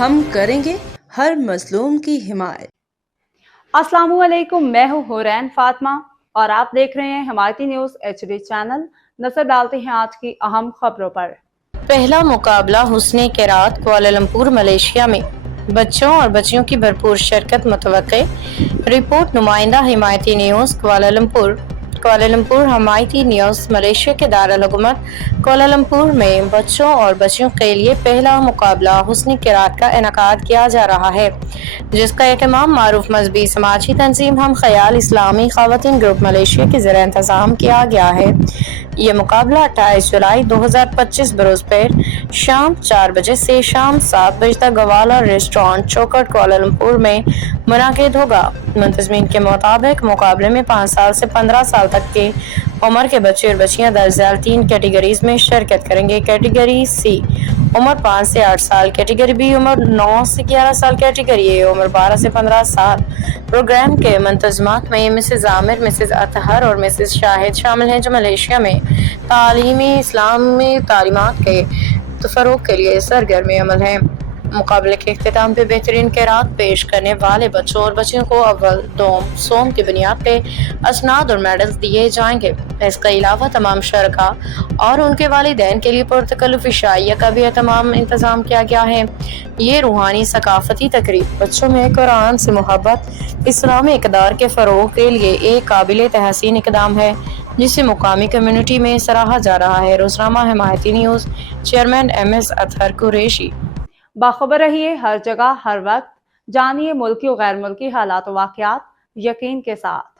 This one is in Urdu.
ہم کریں گے ہر مظلوم کی حمایت۔ السلام علیکم، میں ہوں حورین فاطمہ اور آپ دیکھ رہے ہیں حمایتی نیوز HD چینل۔ نظر ڈالتے ہیں آج کی اہم خبروں پر۔ پہلا مقابلہ حسن قرات کوالالمپور ملیشیا میں، بچوں اور بچیوں کی بھرپور شرکت متوقع۔ رپورٹ نمائندہ حمایتی نیوز کوالالمپور حمایتی نیوز ملیشیا کے دارالحکومت کوالالمپور میں بچوں اور بچیوں کے لیے پہلا مقابلہ حسن قرات کا انعقاد کیا جا رہا ہے، جس کا اہتمام معروف مذہبی سماجی تنظیم ہم خیال اسلامی خواتین گروپ ملیشیا کے زیر انتظام کیا گیا ہے۔ یہ مقابلہ 28 جولائی 2025 بروز پیر شام 4 بجے سے شام 7 بجے تک گوالا ریسٹورانٹ چوکٹ کوالالمپور میں منعقد ہوگا۔ منتظمین کے مطابق مقابلے میں 5 سال سے 15 سال تک کے عمر کے بچے اور بچیاں درج ذیل 3 کیٹیگریز میں شرکت کریں گے۔ کیٹیگری سی عمر 5 سے 8 سال، کیٹیگری بی عمر 9 سے 11 سال، کیٹیگری اے عمر 12 سے 15 سال۔ پروگرام کے منتظمات میں مسز عامر، مسز اطہر اور مسز شاہد شامل ہیں، جو ملیشیا میں تعلیمی اسلامی تعلیمات کے فروغ کے لیے سرگرم عمل ہیں۔ مقابلے کے اختتام پہ بہترین قرات پیش کرنے والے بچوں اور بچیوں کو اول، دوم، سوم کی بنیاد پہ اسناد اور میڈلز دیے جائیں گے۔ اس کے علاوہ تمام شرکاء اور ان کے والدین کے لیے پرتکلف عشائیہ کا بھی انتظام کیا گیا ہے۔ یہ روحانی ثقافتی تقریب بچوں میں قرآن سے محبت، اسلامی اقدار کے فروغ کے لیے ایک قابل تحسین اقدام ہے، جسے مقامی کمیونٹی میں سراہا جا رہا ہے۔ روزنامہ حمایتی نیوز، چیئرمین MS اطہر قریشی۔ باخبر رہیے ہر جگہ ہر وقت، جانیے ملکی و غیر ملکی حالات و واقعات یقین کے ساتھ۔